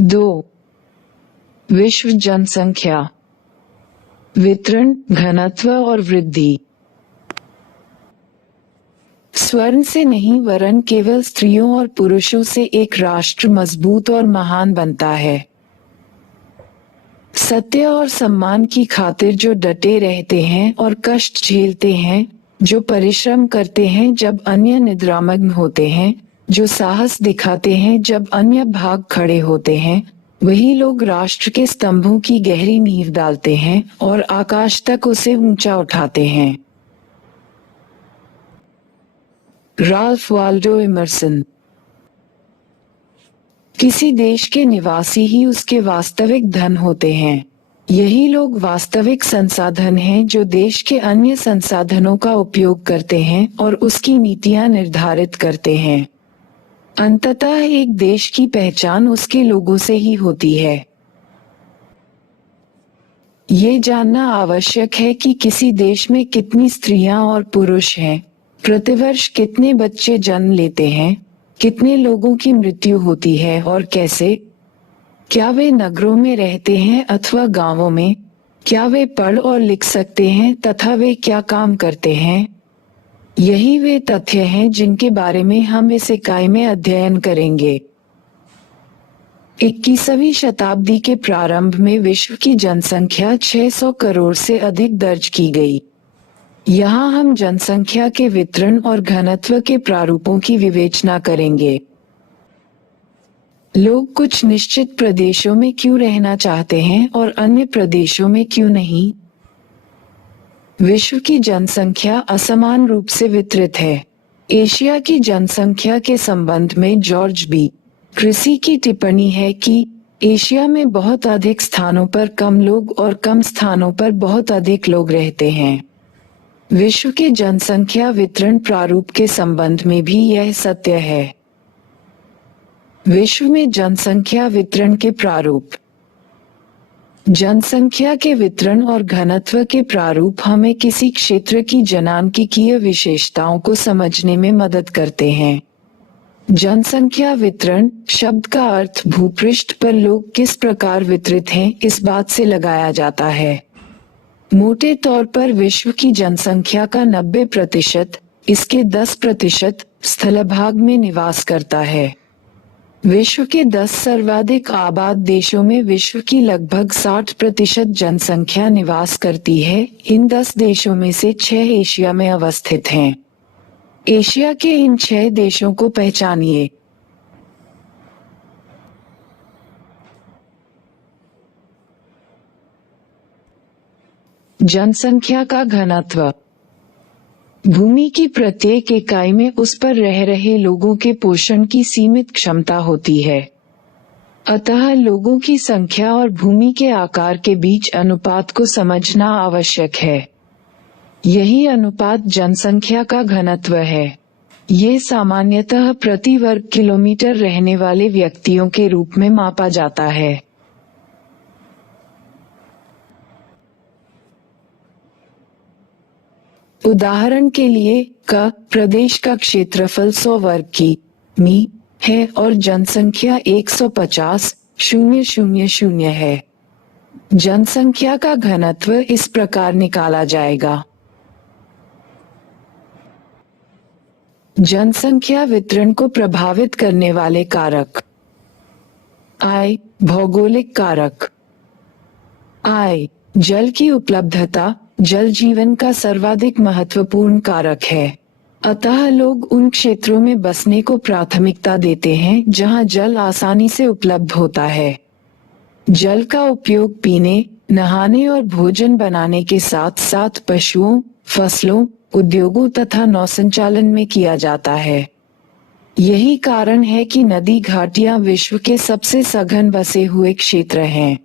2. विश्व जनसंख्या, वितरण, घनत्व और वृद्धि। स्वर्ण से नहीं वरन केवल स्त्रियों और पुरुषों से एक राष्ट्र मजबूत और महान बनता है। सत्य और सम्मान की खातिर जो डटे रहते हैं और कष्ट झेलते हैं, जो परिश्रम करते हैं जब अन्य निद्रामग्न होते हैं, जो साहस दिखाते हैं जब अन्य भाग खड़े होते हैं, वही लोग राष्ट्र के स्तंभों की गहरी नींव डालते हैं और आकाश तक उसे ऊंचा उठाते हैं। Ralph Waldo immersion. किसी देश के निवासी ही उसके वास्तविक धन होते हैं। यही लोग वास्तविक संसाधन हैं जो देश के अन्य संसाधनों का उपयोग करते हैं और उसकी नीतियां निर्धारित करते हैं। अंततः एक देश की पहचान उसके लोगों से ही होती है। ये जानना आवश्यक है कि किसी देश में कितनी स्त्रियां और पुरुष हैं, प्रतिवर्ष कितने बच्चे जन्म लेते हैं, कितने लोगों की मृत्यु होती है और कैसे। क्या वे नगरों में रहते हैं अथवा गांवों में, क्या वे पढ़ और लिख सकते हैं तथा वे क्या काम करते हैं। यही वे तथ्य हैं जिनके बारे में हम इस इकाई में अध्ययन करेंगे। 21वीं शताब्दी के प्रारंभ में विश्व की जनसंख्या 600 करोड़ से अधिक दर्ज की गई। यहाँ हम जनसंख्या के वितरण और घनत्व के प्रारूपों की विवेचना करेंगे। लोग कुछ निश्चित प्रदेशों में क्यों रहना चाहते हैं और अन्य प्रदेशों में क्यों नहीं। विश्व की जनसंख्या असमान रूप से वितरित है। एशिया की जनसंख्या के संबंध में जॉर्ज बी. क्रिसी की टिप्पणी है कि एशिया में बहुत अधिक स्थानों पर कम लोग और कम स्थानों पर बहुत अधिक लोग रहते हैं। विश्व के जनसंख्या वितरण प्रारूप के संबंध में भी यह सत्य है। विश्व में जनसंख्या वितरण के प्रारूप। जनसंख्या के वितरण और घनत्व के प्रारूप हमें किसी क्षेत्र की जनांकीय विशेषताओं को समझने में मदद करते हैं। जनसंख्या वितरण शब्द का अर्थ भूपृष्ठ पर लोग किस प्रकार वितरित हैं इस बात से लगाया जाता है। मोटे तौर पर विश्व की जनसंख्या का 90%, इसके 10% स्थलभाग में निवास करता है। विश्व के 10 सर्वाधिक आबाद देशों में विश्व की लगभग 60% जनसंख्या निवास करती है। इन 10 देशों में से 6 एशिया में अवस्थित हैं। एशिया के इन 6 देशों को पहचानिए। जनसंख्या का घनत्व। भूमि की प्रत्येक इकाई में उस पर रह रहे लोगों के पोषण की सीमित क्षमता होती है। अतः लोगों की संख्या और भूमि के आकार के बीच अनुपात को समझना आवश्यक है। यही अनुपात जनसंख्या का घनत्व है। ये सामान्यतः प्रति वर्ग किलोमीटर रहने वाले व्यक्तियों के रूप में मापा जाता है। उदाहरण के लिए प्रदेश का क्षेत्रफल 100 वर्ग की है और जनसंख्या 150,000 है। जनसंख्या का घनत्व इस प्रकार निकाला जाएगा। जनसंख्या वितरण को प्रभावित करने वाले कारक। आय, भौगोलिक कारक। आय, जल की उपलब्धता जल जीवन का सर्वाधिक महत्वपूर्ण कारक है। अतः लोग उन क्षेत्रों में बसने को प्राथमिकता देते हैं जहां जल आसानी से उपलब्ध होता है। जल का उपयोग पीने, नहाने और भोजन बनाने के साथ साथ पशुओं, फसलों, उद्योगों तथा नौसंचालन में किया जाता है। यही कारण है कि नदी घाटियां विश्व के सबसे सघन बसे हुए क्षेत्र हैं।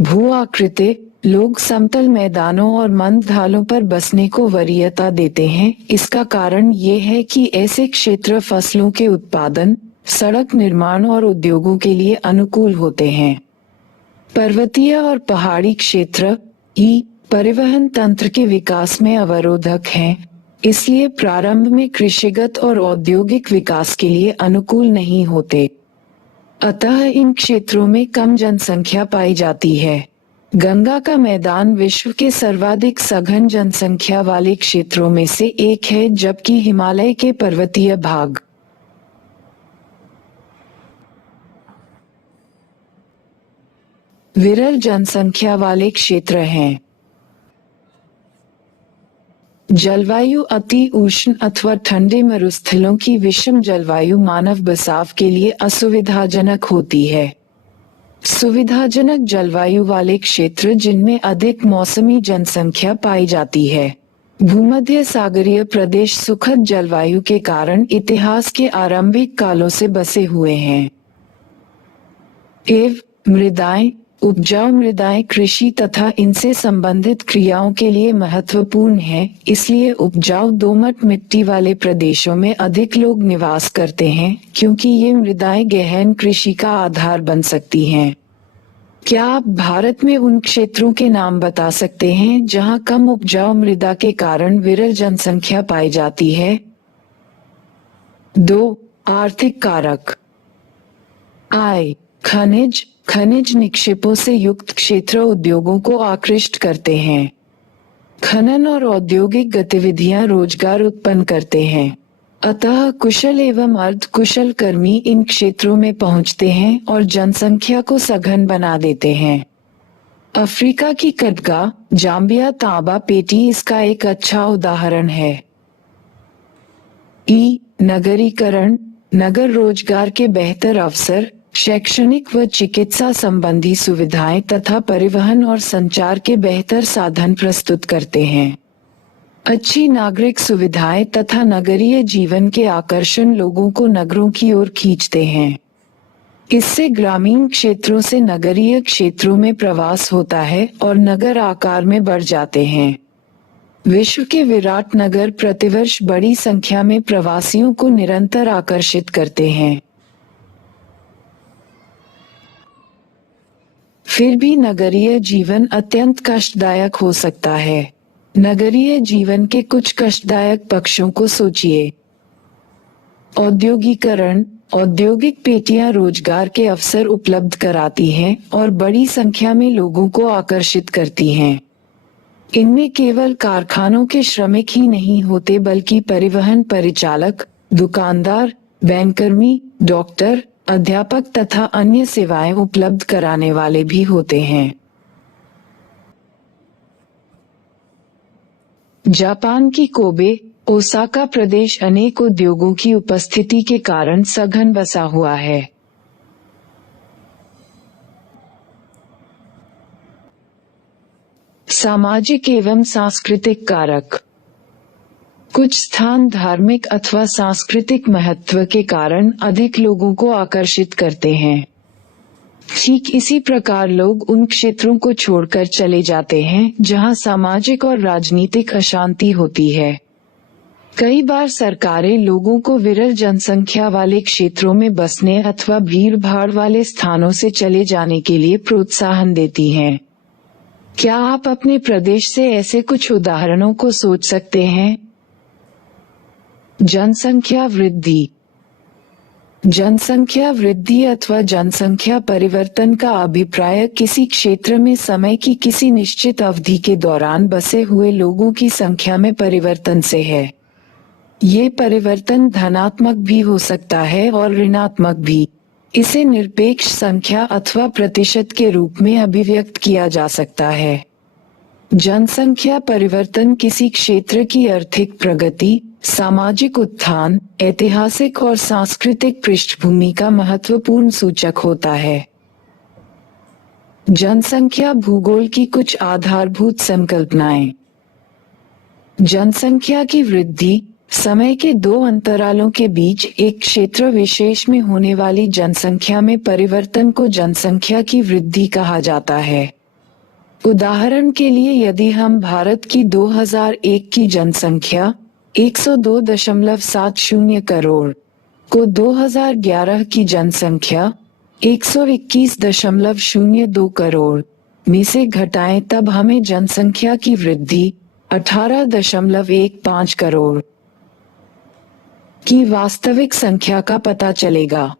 भू आकृति। लोग समतल मैदानों और मंद ढालों पर बसने को वरीयता देते हैं। इसका कारण ये है कि ऐसे क्षेत्र फसलों के उत्पादन, सड़क निर्माण और उद्योगों के लिए अनुकूल होते हैं। पर्वतीय और पहाड़ी क्षेत्र परिवहन तंत्र के विकास में अवरोधक हैं, इसलिए प्रारंभ में कृषिगत और औद्योगिक विकास के लिए अनुकूल नहीं होते। अतः इन क्षेत्रों में कम जनसंख्या पाई जाती है। गंगा का मैदान विश्व के सर्वाधिक सघन जनसंख्या वाले क्षेत्रों में से एक है, जबकि हिमालय के पर्वतीय भाग विरल जनसंख्या वाले क्षेत्र हैं। जलवायु अति उष्ण अथवा ठंडे मरुस्थलों की विषम जलवायु मानव बसाव के लिए असुविधाजनक होती है। सुविधाजनक जलवायु वाले क्षेत्र जिनमें अधिक मौसमी जनसंख्या पाई जाती है। भूमध्य सागरीय प्रदेश सुखद जलवायु के कारण इतिहास के आरंभिक कालों से बसे हुए हैं। मृदाएं उपजाऊ मृदाएं कृषि तथा इनसे संबंधित क्रियाओं के लिए महत्वपूर्ण है, इसलिए उपजाऊ दोमट मिट्टी वाले प्रदेशों में अधिक लोग निवास करते हैं, क्योंकि ये मृदाएं गहन कृषि का आधार बन सकती हैं। क्या आप भारत में उन क्षेत्रों के नाम बता सकते हैं जहां कम उपजाऊ मृदा के कारण विरल जनसंख्या पाई जाती है? 2. आर्थिक कारक। आय। खनिज निक्षेपों से युक्त क्षेत्र उद्योगों को आकृष्ट करते हैं। खनन और औद्योगिक गतिविधियां रोजगार उत्पन्न करते हैं। अतः कुशल एवं अर्ध कुशल कर्मी इन क्षेत्रों में पहुंचते हैं और जनसंख्या को सघन बना देते हैं। अफ्रीका की कटगा, जाम्बिया तांबा पेटी इसका एक अच्छा उदाहरण है। नगरीकरण। नगर रोजगार के बेहतर अवसर, शैक्षणिक व चिकित्सा संबंधी सुविधाएं तथा परिवहन और संचार के बेहतर साधन प्रस्तुत करते हैं। अच्छी नागरिक सुविधाएं तथा नगरीय जीवन के आकर्षण लोगों को नगरों की ओर खींचते हैं। इससे ग्रामीण क्षेत्रों से नगरीय क्षेत्रों में प्रवास होता है और नगर आकार में बढ़ जाते हैं। विश्व के विराट नगर प्रतिवर्ष बड़ी संख्या में प्रवासियों को निरंतर आकर्षित करते हैं। फिर भी नगरीय जीवन अत्यंत कष्टदायक हो सकता है। नगरीय जीवन के कुछ कष्टदायक पक्षों को सोचिए। औद्योगिकरण। औद्योगिक पेटियां रोजगार के अवसर उपलब्ध कराती हैं और बड़ी संख्या में लोगों को आकर्षित करती हैं। इनमें केवल कारखानों के श्रमिक ही नहीं होते, बल्कि परिवहन परिचालक, दुकानदार, बैंककर्मी, डॉक्टर, अध्यापक तथा अन्य सेवाएं उपलब्ध कराने वाले भी होते हैं। जापान की कोबे, ओसाका प्रदेश अनेक उद्योगों की उपस्थिति के कारण सघन बसा हुआ है। सामाजिक एवं सांस्कृतिक कारक। कुछ स्थान धार्मिक अथवा सांस्कृतिक महत्व के कारण अधिक लोगों को आकर्षित करते हैं। ठीक इसी प्रकार लोग उन क्षेत्रों को छोड़कर चले जाते हैं जहां सामाजिक और राजनीतिक अशांति होती है। कई बार सरकारें लोगों को विरल जनसंख्या वाले क्षेत्रों में बसने अथवा भीड़ भाड़ वाले स्थानों से चले जाने के लिए प्रोत्साहन देती हैं। क्या आप अपने प्रदेश से ऐसे कुछ उदाहरणों को सोच सकते हैं? जनसंख्या वृद्धि। जनसंख्या वृद्धि अथवा जनसंख्या परिवर्तन का अभिप्राय किसी क्षेत्र में समय की किसी निश्चित अवधि के दौरान बसे हुए लोगों की संख्या में परिवर्तन से है। ये परिवर्तन धनात्मक भी हो सकता है और ऋणात्मक भी। इसे निरपेक्ष संख्या अथवा प्रतिशत के रूप में अभिव्यक्त किया जा सकता है। जनसंख्या परिवर्तन किसी क्षेत्र की आर्थिक प्रगति, सामाजिक उत्थान, ऐतिहासिक और सांस्कृतिक पृष्ठभूमि का महत्वपूर्ण सूचक होता है। जनसंख्या भूगोल की कुछ आधारभूत संकल्पनाएं। जनसंख्या की वृद्धि समय के दो अंतरालों के बीच एक क्षेत्र विशेष में होने वाली जनसंख्या में परिवर्तन को जनसंख्या की वृद्धि कहा जाता है। उदाहरण के लिए यदि हम भारत की 2001 की जनसंख्या 102.70 करोड़ को 2011 की जनसंख्या 121.02 करोड़ में से घटाएं, तब हमें जनसंख्या की वृद्धि 18.15 करोड़ की वास्तविक संख्या का पता चलेगा।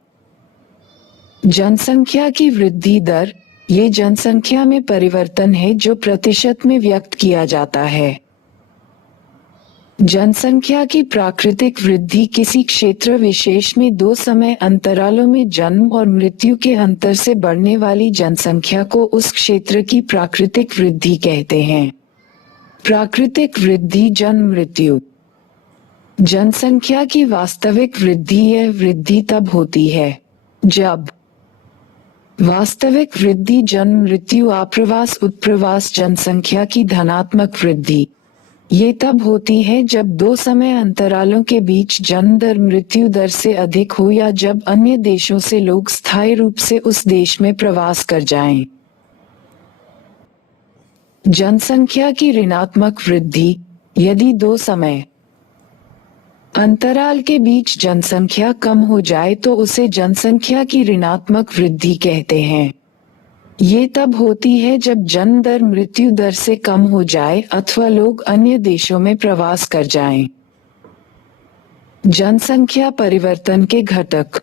जनसंख्या की वृद्धि दर, ये जनसंख्या में परिवर्तन है जो प्रतिशत में व्यक्त किया जाता है। जनसंख्या की प्राकृतिक वृद्धि किसी क्षेत्र विशेष में दो समय अंतरालों में जन्म और मृत्यु के अंतर से बढ़ने वाली जनसंख्या को उस क्षेत्र की प्राकृतिक वृद्धि कहते हैं। प्राकृतिक वृद्धि जन्म मृत्यु। जनसंख्या की वास्तविक वृद्धि, यह वृद्धि तब होती है जब वास्तविक वृद्धि जन्म मृत्यु आप्रवास उत्प्रवास जनसंख्या की धनात्मक वृद्धि, ये तब होती है जब दो समय अंतरालों के बीच जन्म दर मृत्यु दर से अधिक हो या जब अन्य देशों से लोग स्थायी रूप से उस देश में प्रवास कर जाएं। जनसंख्या की ऋणात्मक वृद्धि, यदि दो समय अंतराल के बीच जनसंख्या कम हो जाए तो उसे जनसंख्या की ऋणात्मक वृद्धि कहते हैं। ये तब होती है जब जन्म दर मृत्यु दर से कम हो जाए अथवा लोग अन्य देशों में प्रवास कर जाएं। जनसंख्या परिवर्तन के घटक।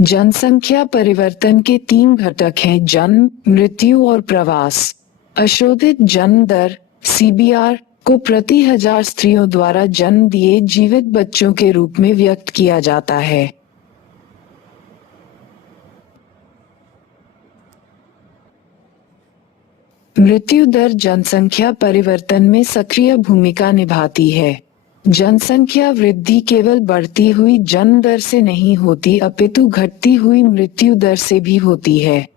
जनसंख्या परिवर्तन के तीन घटक हैं: जन्म, मृत्यु और प्रवास। अशोधित जन्म दर (CBR) को प्रति 1000 स्त्रियों द्वारा जन्म दिए जीवित बच्चों के रूप में व्यक्त किया जाता है। मृत्यु दर जनसंख्या परिवर्तन में सक्रिय भूमिका निभाती है। जनसंख्या वृद्धि केवल बढ़ती हुई जन्म दर से नहीं होती अपितु घटती हुई मृत्यु दर से भी होती है।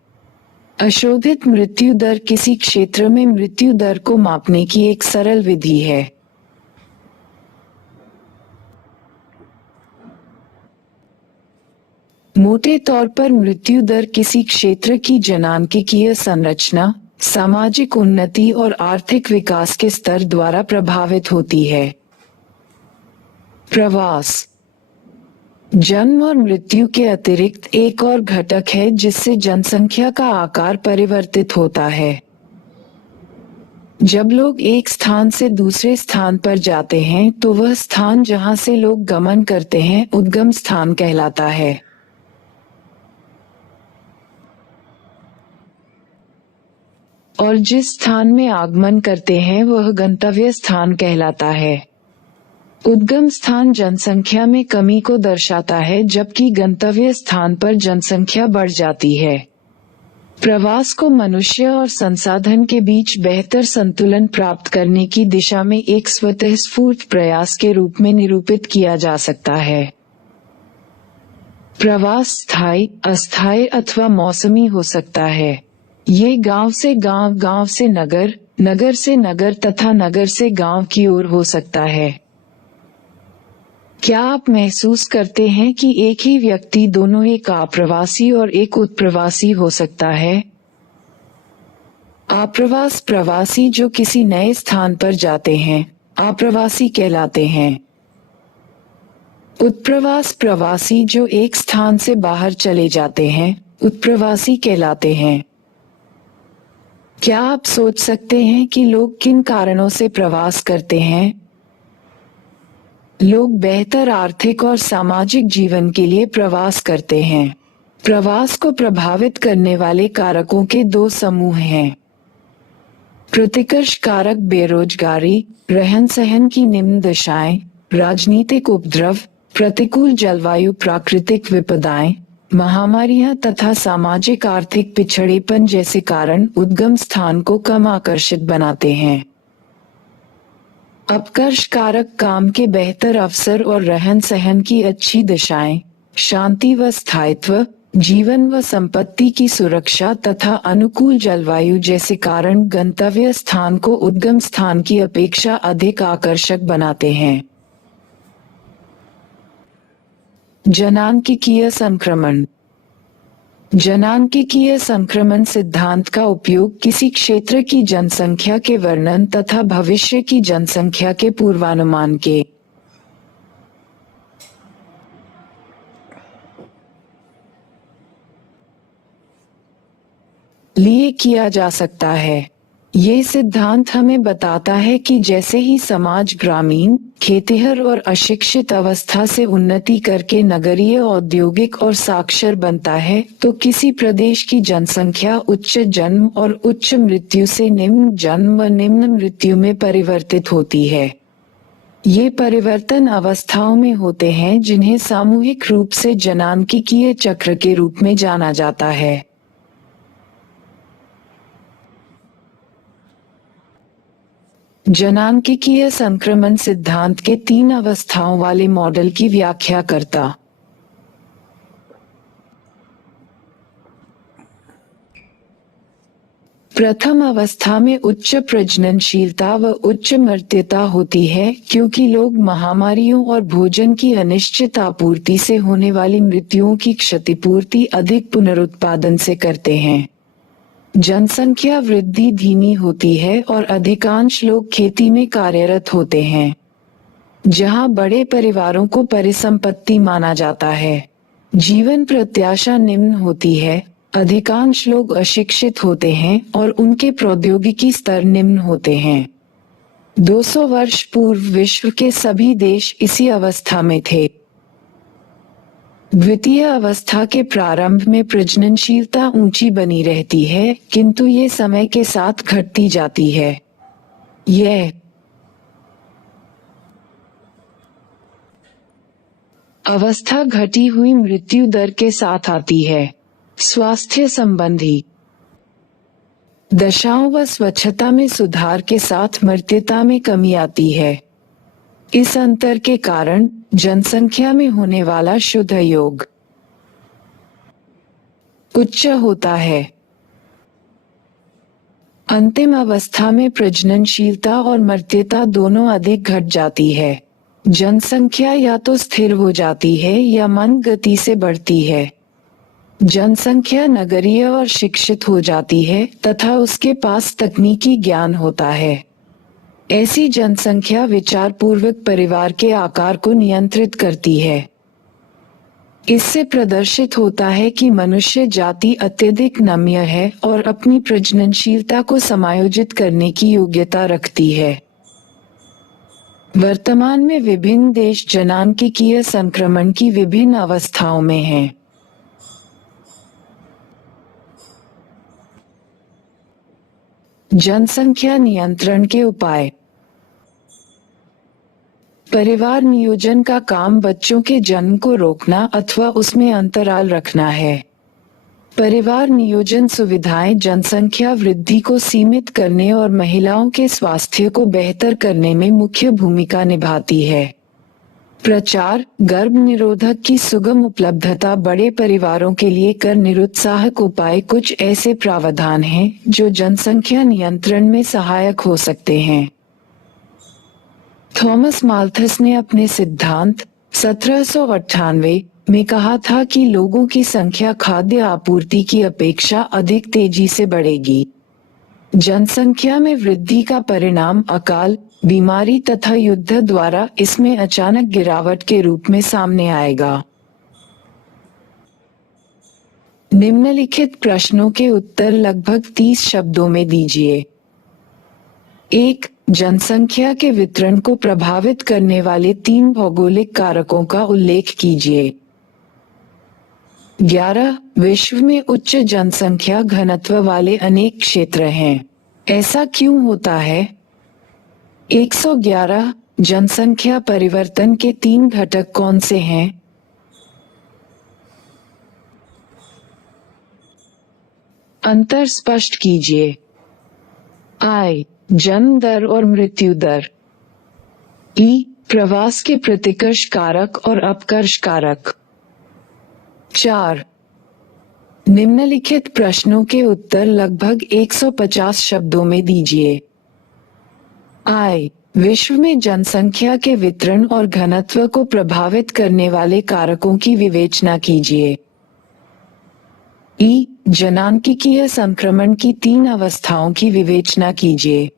अशोधित मृत्यु दर किसी क्षेत्र में मृत्यु दर को मापने की एक सरल विधि है। मोटे तौर पर मृत्यु दर किसी क्षेत्र की जनांकिकीय संरचना, सामाजिक उन्नति और आर्थिक विकास के स्तर द्वारा प्रभावित होती है। प्रवास। जन्म और मृत्यु के अतिरिक्त एक और घटक है जिससे जनसंख्या का आकार परिवर्तित होता है। जब लोग एक स्थान से दूसरे स्थान पर जाते हैं तो वह स्थान जहां से लोग गमन करते हैं उद्गम स्थान कहलाता है। और जिस स्थान में आगमन करते हैं वह गंतव्य स्थान कहलाता है। उद्गम स्थान जनसंख्या में कमी को दर्शाता है जबकि गंतव्य स्थान पर जनसंख्या बढ़ जाती है। प्रवास को मनुष्य और संसाधन के बीच बेहतर संतुलन प्राप्त करने की दिशा में एक स्वतःस्फूर्त प्रयास के रूप में निरूपित किया जा सकता है। प्रवास स्थायी, अस्थायी अथवा मौसमी हो सकता है। ये गांव से गांव, गांव से नगर, नगर से नगर तथा नगर से गांव की ओर हो सकता है। क्या आप महसूस करते हैं कि एक ही व्यक्ति दोनों एक आप्रवासी और एक उत्प्रवासी हो सकता है? आप्रवास प्रवासी जो किसी नए स्थान पर जाते हैं, आप्रवासी कहलाते हैं। उत्प्रवास प्रवासी जो एक स्थान से बाहर चले जाते हैं, उत्प्रवासी कहलाते हैं। क्या आप सोच सकते हैं कि लोग किन कारणों से प्रवास करते हैं? लोग बेहतर आर्थिक और सामाजिक जीवन के लिए प्रवास करते हैं। प्रवास को प्रभावित करने वाले कारकों के दो समूह हैं। प्रतिकर्ष कारक बेरोजगारी, रहन सहन की निम्न दशाएं, राजनीतिक उपद्रव, प्रतिकूल जलवायु, प्राकृतिक विपदाएं, महामारियां तथा सामाजिक आर्थिक पिछड़ेपन जैसे कारण उद्गम स्थान को कम आकर्षित बनाते हैं। अपकर्ष कारक काम के बेहतर अवसर और रहन सहन की अच्छी दशाएं, शांति व स्थायित्व, जीवन व संपत्ति की सुरक्षा तथा अनुकूल जलवायु जैसे कारण गंतव्य स्थान को उद्गम स्थान की अपेक्षा अधिक आकर्षक बनाते हैं। जनांकिकीय संक्रमण। जनांकिकीय संक्रमण सिद्धांत का उपयोग किसी क्षेत्र की जनसंख्या के वर्णन तथा भविष्य की जनसंख्या के पूर्वानुमान के लिए किया जा सकता है। ये सिद्धांत हमें बताता है कि जैसे ही समाज ग्रामीण, खेतिहर और अशिक्षित अवस्था से उन्नति करके नगरीय, औद्योगिक और साक्षर बनता है, तो किसी प्रदेश की जनसंख्या उच्च जन्म और उच्च मृत्यु से निम्न जन्म व निम्न मृत्यु में परिवर्तित होती है। ये परिवर्तन अवस्थाओं में होते हैं जिन्हें सामूहिक रूप से जनांकिकीय चक्र के रूप में जाना जाता है। जनांकिकीय संक्रमण सिद्धांत के 3 अवस्थाओं वाले मॉडल की व्याख्या करता। प्रथम अवस्था में उच्च प्रजननशीलता व उच्च मृत्यता होती है, क्योंकि लोग महामारियों और भोजन की अनिश्चित आपूर्ति से होने वाली मृत्युओं की क्षतिपूर्ति अधिक पुनरुत्पादन से करते हैं। जनसंख्या वृद्धि धीमी होती है और अधिकांश लोग खेती में कार्यरत होते हैं, जहां बड़े परिवारों को परिसंपत्ति माना जाता है। जीवन प्रत्याशा निम्न होती है, अधिकांश लोग अशिक्षित होते हैं और उनके प्रौद्योगिकी स्तर निम्न होते हैं। 200 वर्ष पूर्व विश्व के सभी देश इसी अवस्था में थे। द्वितीय अवस्था के प्रारंभ में प्रजननशीलता ऊंची बनी रहती है, किंतु ये समय के साथ घटती जाती है। यह अवस्था घटी हुई मृत्यु दर के साथ आती है। स्वास्थ्य संबंधी दशाओं व स्वच्छता में सुधार के साथ मृत्यता में कमी आती है। इस अंतर के कारण जनसंख्या में होने वाला शुद्ध योग उच्च होता है। अंतिम अवस्था में प्रजननशीलता और मृत्यता दोनों अधिक घट जाती है। जनसंख्या या तो स्थिर हो जाती है या मंद गति से बढ़ती है। जनसंख्या नगरीय और शिक्षित हो जाती है तथा उसके पास तकनीकी ज्ञान होता है। ऐसी जनसंख्या विचारपूर्वक परिवार के आकार को नियंत्रित करती है। इससे प्रदर्शित होता है कि मनुष्य जाति अत्यधिक नम्य है और अपनी प्रजननशीलता को समायोजित करने की योग्यता रखती है। वर्तमान में विभिन्न देश जनांकिकीय संक्रमण की विभिन्न अवस्थाओं में हैं। जनसंख्या नियंत्रण के उपाय। परिवार नियोजन का काम बच्चों के जन्म को रोकना अथवा उसमें अंतराल रखना है। परिवार नियोजन सुविधाएं जनसंख्या वृद्धि को सीमित करने और महिलाओं के स्वास्थ्य को बेहतर करने में मुख्य भूमिका निभाती है। प्रचार, गर्भ निरोधक की सुगम उपलब्धता, बड़े परिवारों के लिए कर निरुत्साहक उपाय कुछ ऐसे प्रावधान हैं जो जनसंख्या नियंत्रण में सहायक हो सकते हैं। थॉमस माल्थस ने अपने सिद्धांत 1798 में कहा था कि लोगों की संख्या खाद्य आपूर्ति की अपेक्षा अधिक तेजी से बढ़ेगी। जनसंख्या में वृद्धि का परिणाम अकाल, बीमारी तथा युद्ध द्वारा इसमें अचानक गिरावट के रूप में सामने आएगा। निम्नलिखित प्रश्नों के उत्तर लगभग 30 शब्दों में दीजिए। 1. जनसंख्या के वितरण को प्रभावित करने वाले 3 भौगोलिक कारकों का उल्लेख कीजिए। 11. विश्व में उच्च जनसंख्या घनत्व वाले अनेक क्षेत्र हैं। ऐसा क्यों होता है? 111. जनसंख्या परिवर्तन के 3 घटक कौन से हैं? अंतर स्पष्ट कीजिए। आय, जन्म दर और मृत्यु दर। ई, प्रवास के प्रतिकर्ष कारक और अपकर्ष कारक। 4. निम्नलिखित प्रश्नों के उत्तर लगभग 150 शब्दों में दीजिए। आय, विश्व में जनसंख्या के वितरण और घनत्व को प्रभावित करने वाले कारकों की विवेचना कीजिए। ई, जनांकिकीय संक्रमण की 3 अवस्थाओं की विवेचना कीजिए।